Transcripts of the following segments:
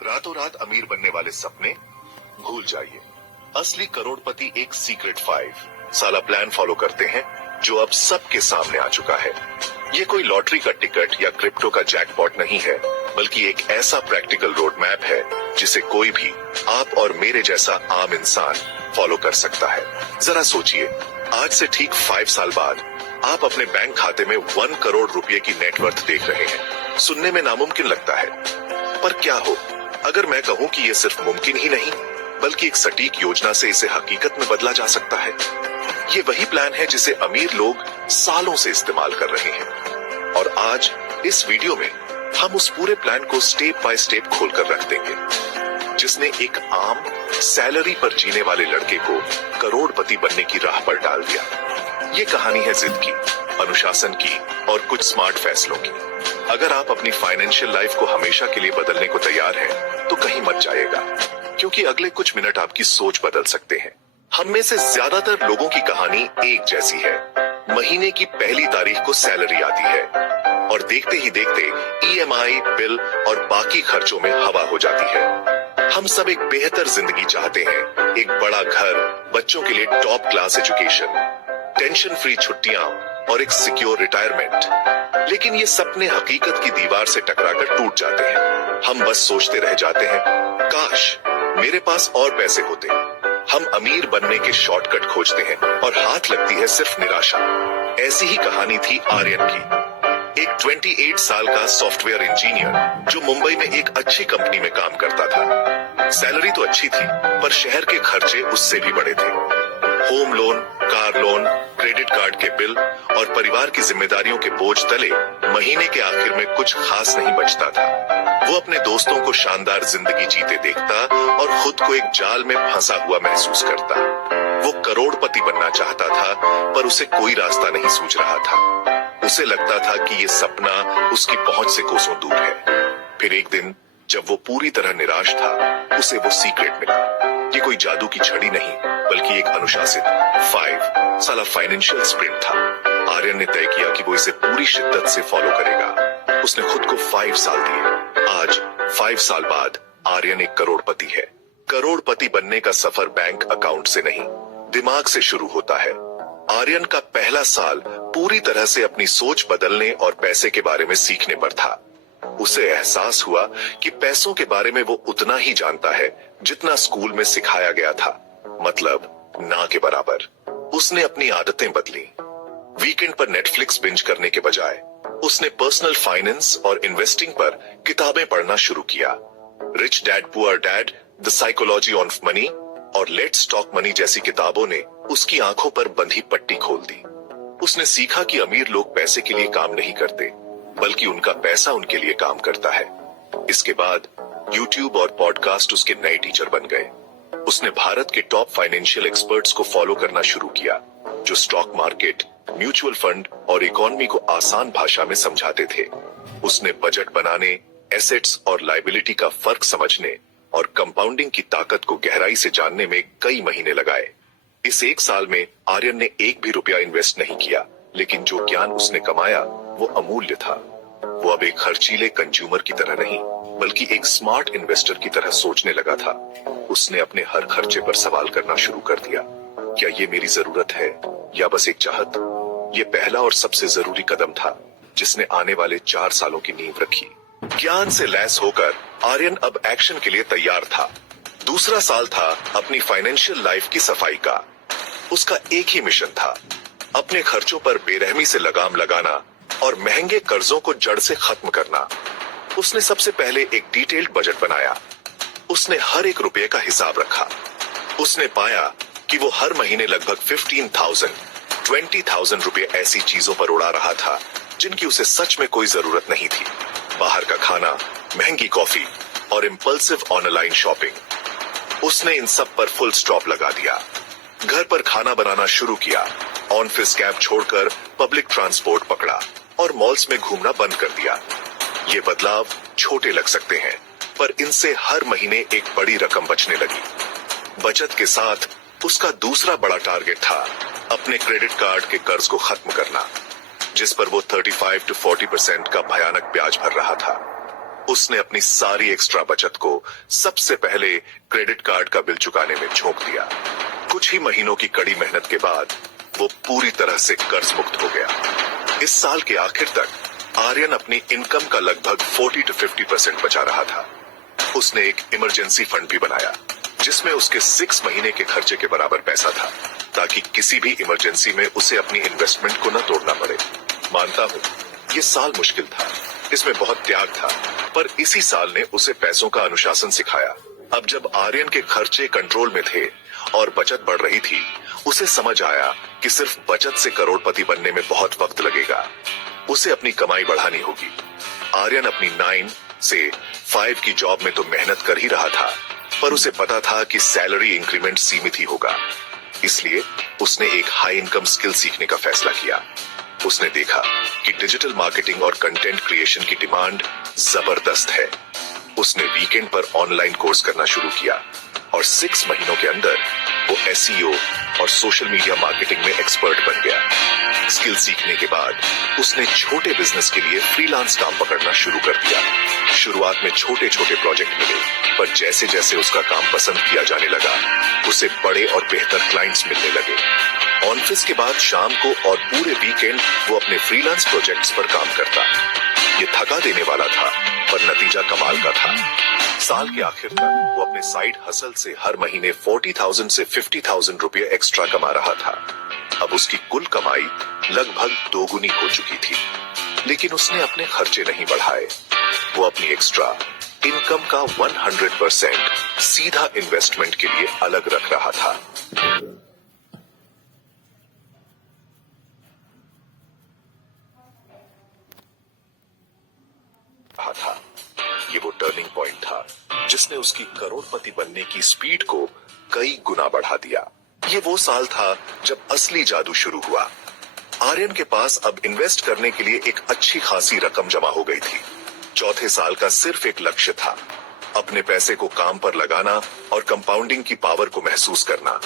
रातों रात अमीर बनने वाले सपने भूल जाइए। असली करोड़पति एक सीक्रेट 5 साला प्लान फॉलो करते हैं जो अब सबके सामने आ चुका है। ये कोई लॉटरी का टिकट या क्रिप्टो का जैकपॉट नहीं है, बल्कि एक ऐसा प्रैक्टिकल रोड मैप है जिसे कोई भी आप और मेरे जैसा आम इंसान फॉलो कर सकता है। जरा सोचिए, आज से ठीक 5 साल बाद आप अपने बैंक खाते में 1 करोड़ रुपए की नेटवर्थ देख रहे हैं। सुनने में नामुमकिन लगता है, पर क्या हो अगर मैं कहूं कि ये सिर्फ मुमकिन ही नहीं बल्कि एक सटीक योजना से इसे हकीकत में बदला जा सकता है। ये वही प्लान है जिसे अमीर लोग सालों से इस्तेमाल कर रहे हैं, और आज इस वीडियो में हम उस पूरे प्लान को स्टेप बाय स्टेप खोलकर रख देंगे, जिसने एक आम सैलरी पर जीने वाले लड़के को करोड़पति बनने की राह पर डाल दिया। ये कहानी है जिद की, अनुशासन की और कुछ स्मार्ट फैसलों की। अगर आप अपनी फाइनेंशियल लाइफ को हमेशा के लिए बदलने को तैयार हैं, तो कहीं मत जाइएगा, क्योंकि अगले कुछ मिनट आपकी सोच बदल सकते हैं। हम में से ज्यादातर लोगों की कहानी एक जैसी है। महीने की पहली तारीख को सैलरी आती है और देखते ही देखते ईएमआई, बिल और बाकी खर्चों में हवा हो जाती है। हम सब एक बेहतर जिंदगी चाहते हैं, एक बड़ा घर, बच्चों के लिए top class education, tension free छुट्टियां और एक सिक्योर रिटायरमेंट। लेकिन ये सपने हकीकत की दीवार से टकराकर टूट जाते हैं। हम बस सोचते रह जाते हैं, काश मेरे पास और पैसे होते। हम अमीर बनने के शॉर्टकट खोजते हैं और हाथ लगती है सिर्फ निराशा। ऐसी ही कहानी थी आर्यन की, एक 28 साल का सॉफ्टवेयर इंजीनियर जो मुंबई में एक अच्छी कंपनी में काम करता था। सैलरी तो अच्छी थी, पर शहर के खर्चे उससे भी बड़े थे। Home loan, car loan, credit card के बिल और परिवार की जिम्मेदारियों के बोझ तले महीने के आखिर में कुछ खास नहीं बचता था। वो अपने दोस्तों को शानदार जिंदगी जीते देखता और खुद को एक जाल में फंसा हुआ महसूस करता। वो करोड़पति बनना चाहता था, पर उसे कोई रास्ता नहीं सूझ रहा था। उसे लगता था कि ये सपना उसकी पहुंच से कोसों दूर है। फिर एक दिन जब वो पूरी तरह निराश था, उसे वो सीक्रेट मिला। ये कोई जादू की छड़ी नहीं, बल्कि एक अनुशासित 5 साला फाइनेंशियल स्प्रिंट था। आर्यन ने तय किया कि वो इसे पूरी शिद्दत से फॉलो करेगा। उसने खुद को 5 साल दिए। आज 5 साल बाद आर्यन एक करोड़पति है। करोड़पति बनने का सफर बैंक अकाउंट से नहीं, दिमाग से शुरू होता है। आर्यन का पहला साल पूरी तरह से अपनी सोच बदलने और पैसे के बारे में सीखने पर था। उसे एहसास हुआ कि पैसों के बारे में वो उतना ही जानता है जितना स्कूल में सिखाया गया था, मतलब ना के बराबर। उसने अपनी आदतें बदली। वीकेंड पर नेटफ्लिक्स बिंज करने के बजाय उसने पर्सनल फाइनेंस और इन्वेस्टिंग पर किताबें पढ़ना शुरू किया। Rich dad poor dad, the psychology of money और लेट्स टॉक मनी जैसी किताबों ने उसकी आंखों पर बंधी पट्टी खोल दी। उसने सीखा कि अमीर लोग पैसे के लिए काम नहीं करते, बल्कि उनका पैसा उनके लिए काम करता है। इसके बाद यूट्यूब और पॉडकास्ट उसके नए टीचर बन गए। उसने भारत के टॉप फाइनेंशियल एक्सपर्ट्स को फॉलो करना शुरू किया, जो स्टॉक मार्केट, म्यूचुअल फंड और इकोनॉमी को आसान भाषा में समझाते थे। उसने बजट बनाने, एसेट्स और लायबिलिटी का फर्क समझने और कंपाउंडिंग की ताकत को गहराई से जानने में कई महीने लगाए। इस 1 साल में आर्यन ने एक भी रुपया इन्वेस्ट नहीं किया, लेकिन जो ज्ञान उसने कमाया वो अमूल्य था। वो अब एक खर्चीले कंज्यूमर की तरह नहीं, बल्कि एक स्मार्ट इन्वेस्टर की तरह सोचने लगा था। उसने अपने हर खर्चे पर सवाल करना शुरू कर दिया, क्या ये मेरी जरूरत है या बस एक चाहत? ये पहला और सबसे जरूरी कदम था, जिसने आने वाले 4 सालों की नींव रखी। ज्ञान से लैस होकर आर्यन अब एक्शन के लिए तैयार था। दूसरा साल था अपनी फाइनेंशियल लाइफ की सफाई का। उसका एक ही मिशन था, अपने खर्चों पर बेरहमी से लगाम लगाना और महंगे कर्जों को जड़ से खत्म करना। उसने सबसे पहले एक डिटेल्ड बजट बनाया। उसने हर एक रुपये का हिसाब रखा। उसने पाया कि वो हर महीने लगभग 20,000 रुपये ऐसी चीजों पर उड़ा रहा था जिनकी उसे सच में कोई जरूरत नहीं थी। बाहर का खाना, महंगी कॉफी और इम्पल्सिव ऑनलाइन शॉपिंग। उसने इन सब पर फुल स्टॉप लगा दिया। घर पर खाना बनाना शुरू किया, ऑफिस कैब छोड़कर पब्लिक ट्रांसपोर्ट पकड़ा और मॉल्स में घूमना बंद कर दिया। ये बदलाव छोटे लग सकते हैं, पर इनसे हर महीने एक बड़ी रकम बचने लगी। बचत के साथ उसका दूसरा बड़ा टारगेट था अपने क्रेडिट कार्ड के कर्ज को खत्म करना, जिस पर वो 35 से 40% का भयानक ब्याज भर रहा था। उसने अपनी सारी एक्स्ट्रा बचत को सबसे पहले क्रेडिट कार्ड का बिल चुकाने में झोंक दिया। कुछ ही महीनों की कड़ी मेहनत के बाद वो पूरी तरह से कर्ज मुक्त हो गया। इस साल के आखिर तक आर्यन अपनी इनकम का लगभग 40 to 50% बचा रहा था। उसने एक इमरजेंसी फंड भी बनाया जिसमें उसके 6 महीने के खर्चे के बराबर पैसा था, ताकि किसी भी इमरजेंसी में उसे अपनी इन्वेस्टमेंट को न तोड़ना पड़े। मानता हूँ ये साल मुश्किल था, इसमें बहुत त्याग था, पर इसी साल ने उसे पैसों का अनुशासन सिखाया। अब जब आर्यन के खर्चे कंट्रोल में थे और बचत बढ़ रही थी, उसे समझ आया कि सिर्फ बचत से करोड़पति बनने में बहुत वक्त लगेगा। उसे अपनी कमाई बढ़ानी होगी। आर्यन अपनी 9 से 5 की जॉब में तो मेहनत कर ही रहा था, पर उसे पता था कि सैलरी इंक्रीमेंट सीमित ही होगा। इसलिए उसने एक हाई इनकम स्किल सीखने का फैसला किया। उसने देखा कि डिजिटल मार्केटिंग और कंटेंट क्रिएशन की डिमांड जबरदस्त है। उसने वीकेंड पर ऑनलाइन कोर्स करना शुरू किया और 6 महीनों के अंदर वो SEO और सोशल मीडिया मार्केटिंग में एक्सपर्ट बन गया। स्किल सीखने के बाद उसने छोटे बिजनेस के लिए फ्रीलांस काम पकड़ना शुरू कर दिया। शुरुआत में छोटे छोटे प्रोजेक्ट मिले, पर जैसे जैसे उसका काम पसंद किया जाने लगा, उसे बड़े और बेहतर क्लाइंट्स मिलने लगे। ऑफिस के बाद शाम को और पूरे वीकेंड वो अपने फ्रीलांस प्रोजेक्ट्स पर काम करता। ये थका देने वाला था, पर नतीजा कमाल का था। साल के आखिर तक वो अपने साइड हसल से हर महीने 40,000 से 50,000 रुपये एक्स्ट्रा कमा रहा था। अब उसकी कुल कमाई लगभग दोगुनी हो चुकी थी, लेकिन उसने अपने खर्चे नहीं बढ़ाए। वो अपनी एक्स्ट्रा इनकम का 100% सीधा इन्वेस्टमेंट के लिए अलग रख रहा था। ये वो टर्निंग पॉइंट था जिसने उसकी करोड़पति बनने की स्पीड को कई गुना बढ़ा दिया। ये वो साल था जब असली जादू शुरू हुआ। आर्यन के पास अब इन्वेस्ट करने के लिए एक अच्छी खासी रकम जमा हो गई थी। चौथे साल का सिर्फ एक लक्ष्य था, अपने पैसे को काम पर लगाना और कंपाउंडिंग की पावर को महसूस करना।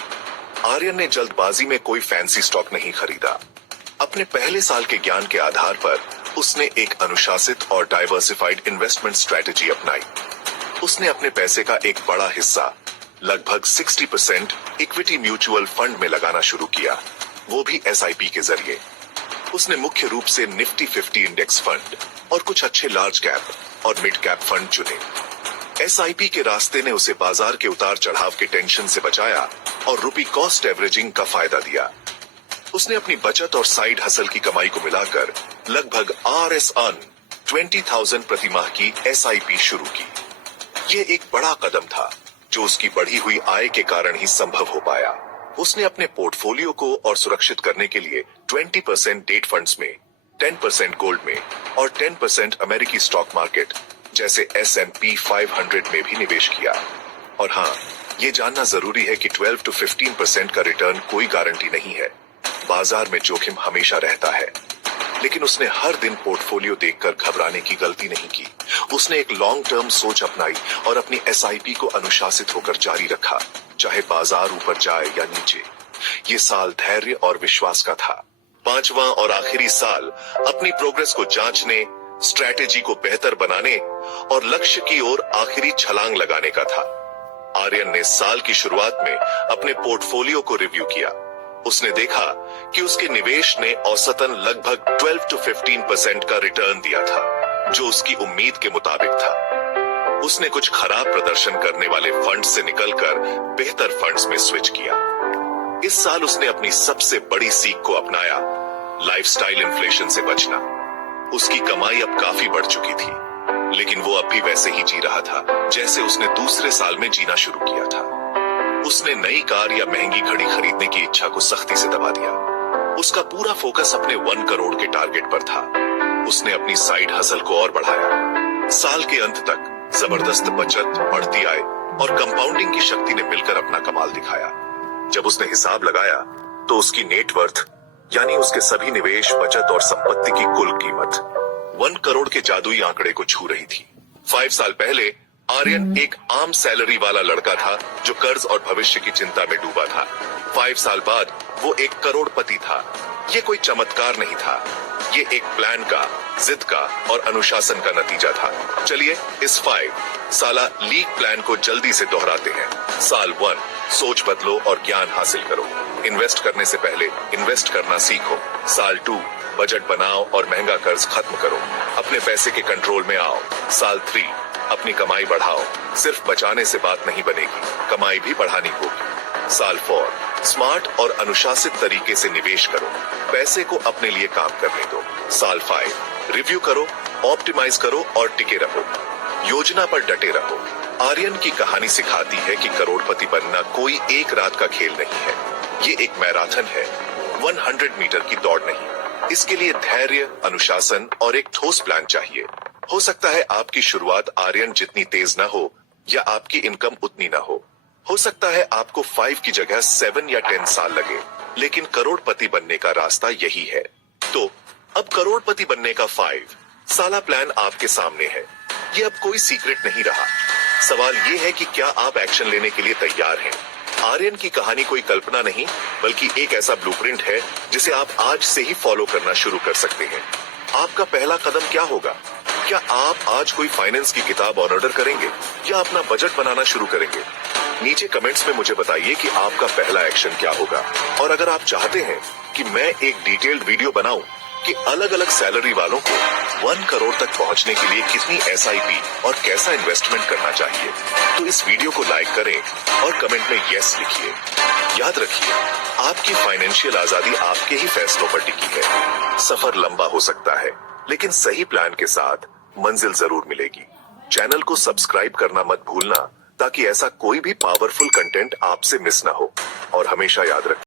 आर्यन ने जल्दबाजी में कोई फैंसी स्टॉक नहीं खरीदा। अपने पहले साल के ज्ञान के आधार पर उसने एक अनुशासित और डाइवर्सिफाइड इन्वेस्टमेंट स्ट्रेटेजी अपनाई। उसने अपने पैसे का एक बड़ा हिस्सा, लगभग 60%, इक्विटी म्यूचुअल फंड में लगाना शुरू किया, वो भी SIP के जरिए। उसने मुख्य रूप से निफ्टी 50 इंडेक्स फंड और कुछ अच्छे लार्ज कैप और मिड कैप फंड चुने। SIP के रास्ते ने उसे बाजार के उतार चढ़ाव के टेंशन से बचाया और रुपी कॉस्ट एवरेजिंग का फायदा दिया। उसने अपनी बचत और साइड हसल की कमाई को मिलाकर लगभग RS 20,000 प्रति माह की SIP शुरू की। ये एक बड़ा कदम था जो उसकी बढ़ी हुई आय के कारण ही संभव हो पाया। उसने अपने पोर्टफोलियो को और सुरक्षित करने के लिए 20% डेट फंड्स में, 10% गोल्ड में और 10% अमेरिकी स्टॉक मार्केट जैसे S&P 500 में भी निवेश किया। और हाँ, ये जानना जरूरी है कि 12 to 15% का रिटर्न कोई गारंटी नहीं है। बाजार में जोखिम हमेशा रहता है, लेकिन उसने हर दिन पोर्टफोलियो देखकर घबराने की गलती नहीं की। उसने एक लॉन्ग टर्म सोच अपनाई और अपनी SIP को अनुशासित होकर जारी रखा, चाहे बाजार ऊपर जाए या नीचे। ये साल धैर्य और विश्वास का था। 5वां और आखिरी साल अपनी प्रोग्रेस को जांचने, स्ट्रैटेजी को बेहतर बनाने और लक्ष्य की ओर आखिरी छलांग लगाने का था। आर्यन ने साल की शुरुआत में अपने पोर्टफोलियो को रिव्यू किया। उसने देखा कि उसके निवेश ने औसतन लगभग 12 to 15% का रिटर्न दिया था, जो उसकी उम्मीद के मुताबिक था। उसने कुछ खराब प्रदर्शन करने वाले फंड से निकलकर बेहतर फंड्स में स्विच किया। इस साल उसने अपनी सबसे बड़ी सीख को अपनाया, लाइफस्टाइल इन्फ्लेशन से बचना। उसकी कमाई अब काफी बढ़ चुकी थी, लेकिन वो अब भी वैसे ही जी रहा था जैसे उसने दूसरे साल में जीना शुरू किया था। उसने नई कार या महंगी घड़ी खरीदने की इच्छा को सख्ती से दबा दिया। उसका पूरा फोकस अपने 1 करोड़ के टारगेट पर था। उसने अपनी साइड हसल को और बढ़ाया। साल के अंत तक जबरदस्त बचत, बढ़ती आय और कंपाउंडिंग की शक्ति ने मिलकर अपना कमाल दिखाया। जब उसने हिसाब लगाया तो उसकी नेटवर्थ, यानी उसके सभी निवेश, बचत और संपत्ति की कुल कीमत 1 करोड़ के जादुई आंकड़े को छू रही थी। 5 साल पहले आर्यन एक आम सैलरी वाला लड़का था जो कर्ज और भविष्य की चिंता में डूबा था। 5 साल बाद वो एक करोड़पति था ये कोई चमत्कार नहीं था, ये एक प्लान का, जिद का और अनुशासन का नतीजा था। चलिए इस 5 साला लीग प्लान को जल्दी से दोहराते हैं। साल 1, सोच बदलो और ज्ञान हासिल करो। इन्वेस्ट करने से पहले इन्वेस्ट करना सीखो। साल 2, बजट बनाओ और महंगा कर्ज खत्म करो। अपने पैसे के कंट्रोल में आओ। साल 3, अपनी कमाई बढ़ाओ। सिर्फ बचाने से बात नहीं बनेगी, कमाई भी बढ़ानी होगी। साल 4, स्मार्ट और अनुशासित तरीके से निवेश करो। पैसे को अपने लिए काम करने दो। साल 5, रिव्यू करो, ऑप्टिमाइज करो और टिके रहो। योजना पर डटे रहो। आर्यन की कहानी सिखाती है कि करोड़पति बनना कोई एक रात का खेल नहीं है, ये एक मैराथन है, 100 मीटर की दौड़ नहीं। इसके लिए धैर्य, अनुशासन और एक ठोस प्लान चाहिए। हो सकता है आपकी शुरुआत आर्यन जितनी तेज ना हो या आपकी इनकम उतनी ना हो सकता है आपको 5 की जगह 7 या 10 साल लगे, लेकिन करोड़पति बनने का रास्ता यही है। तो अब करोड़पति बनने का 5 साला प्लान आपके सामने है। ये अब कोई सीक्रेट नहीं रहा। सवाल ये है कि क्या आप एक्शन लेने के लिए तैयार हैं? आर्यन की कहानी कोई कल्पना नहीं, बल्कि एक ऐसा ब्लूप्रिंट है जिसे आप आज से ही फॉलो करना शुरू कर सकते हैं। आपका पहला कदम क्या होगा? क्या आप आज कोई फाइनेंस की किताब ऑर्डर करेंगे या अपना बजट बनाना शुरू करेंगे? नीचे कमेंट्स में मुझे बताइए कि आपका पहला एक्शन क्या होगा। और अगर आप चाहते हैं कि मैं एक डिटेल्ड वीडियो बनाऊं कि अलग अलग सैलरी वालों को 1 करोड़ तक पहुंचने के लिए कितनी SIP और कैसा इन्वेस्टमेंट करना चाहिए, तो इस वीडियो को लाइक करें और कमेंट में यस लिखिए। याद रखिए, आपकी फाइनेंशियल आजादी आपके ही फैसलों पर टिकी है। सफर लंबा हो सकता है, लेकिन सही प्लान के साथ मंजिल जरूर मिलेगी। चैनल को सब्सक्राइब करना मत भूलना, ताकि ऐसा कोई भी पावरफुल कंटेंट आपसे मिस ना हो। और हमेशा याद रखें,